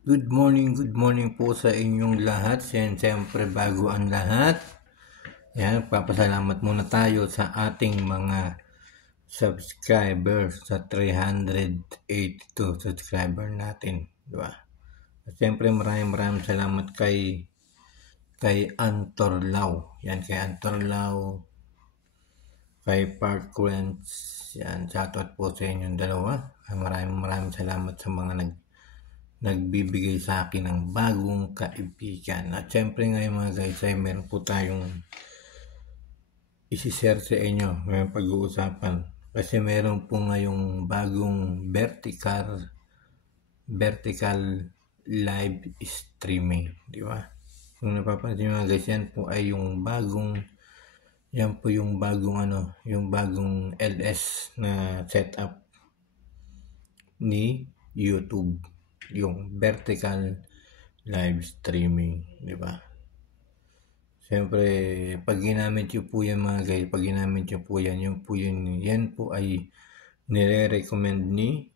Good morning po sa inyong lahat. Siyempre bago ang lahat, yan, papasalamat muna tayo sa ating mga subscribers sa 382 subscriber natin, di ba? At siyempre maraming salamat kay Antorlao. Yan, kay Antorlao, kay Parkrens. Yan, shoutout po sa inyong dalawa. Maraming salamat sa mga nagbibigay sa akin ng bagong kaibigan. At syempre ngayon mga guys ay meron po tayong isi-share sa inyo, may pag-uusapan. Kasi meron po ngayong bagong vertical live streaming, di ba? Kung napapansin mga guys, yan po yung bagong LS na setup ni YouTube, yung vertical live streaming, di ba? Siyempre, pag ginamit nyo po yan mga guys, yan po ay nire-recommend ni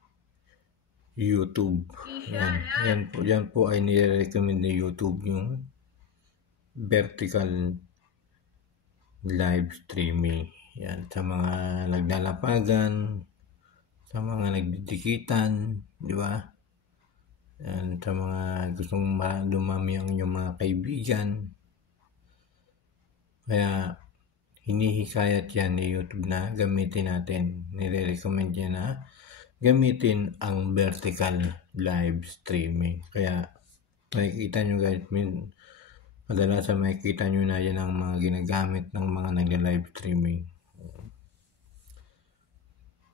YouTube. Yan po ay nire-recommend ni YouTube, yung vertical live streaming. Yan, sa mga naglalapagan, sa mga nagdidikitan, di ba? Yan, sa mga gustong dumami ang inyong mga kaibigan. Kaya hinihikayat yan ni YouTube na gamitin natin. Nire-recommend niya na gamitin ang vertical live streaming. Kaya makikita nyo guys, kadalasan makikita nyo na yan ang mga ginagamit ng mga nagla-live streaming.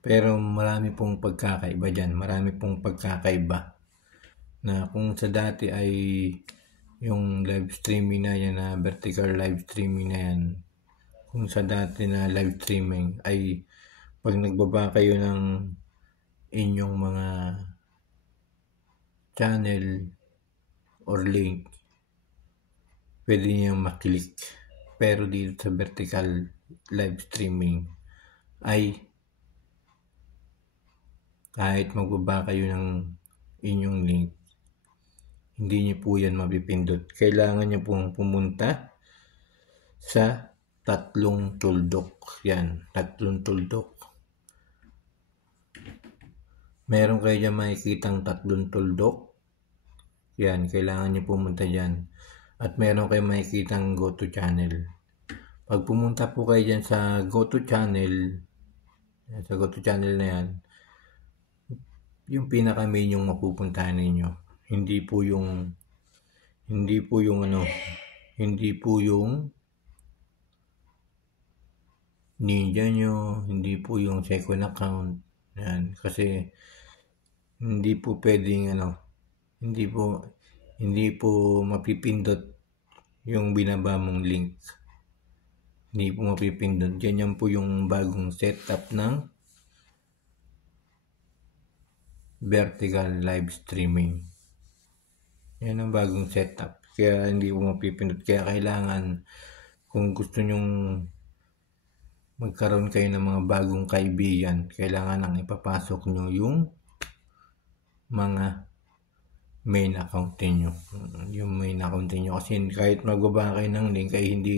Pero marami pong pagkakaiba dyan. Na kung sa dati ay yung live streaming na yan, na vertical live streaming na yan, kung sa dati na live streaming ay pag nagbaba kayo ng inyong mga channel or link, pwede niyo maklik. Pero dito sa vertical live streaming ay kahit magbaba kayo ng inyong link, hindi niyo po yan mapipindot. Kailangan niyo pong pumunta sa tatlong tuldok. Yan, tatlong tuldok. Meron kayo dyan makikitang tatlong tuldok. Yan, kailangan niyo pumunta dyan. At meron kayo makikitang go to channel. Pag pumunta po kayo dyan sa go to channel, na yan, yung pinaka-main yung mapupuntahan ninyo. Hindi po yung ninja nyo, hindi po yung second account. Yan, kasi hindi po pwedeng hindi po mapipindot yung binaba mong link. Hindi po mapipindot. Yan po yung bagong setup ng vertical live streaming. Yan ang bagong setup. Kaya hindi po mapipindot. Kaya kailangan, kung gusto nyong magkaroon kayo ng mga bagong kaibigan, kailangan ang ipapasok nyo yung mga main account niyo. Yung main account niyo. Kasi kahit magbaba kayo ng link ay hindi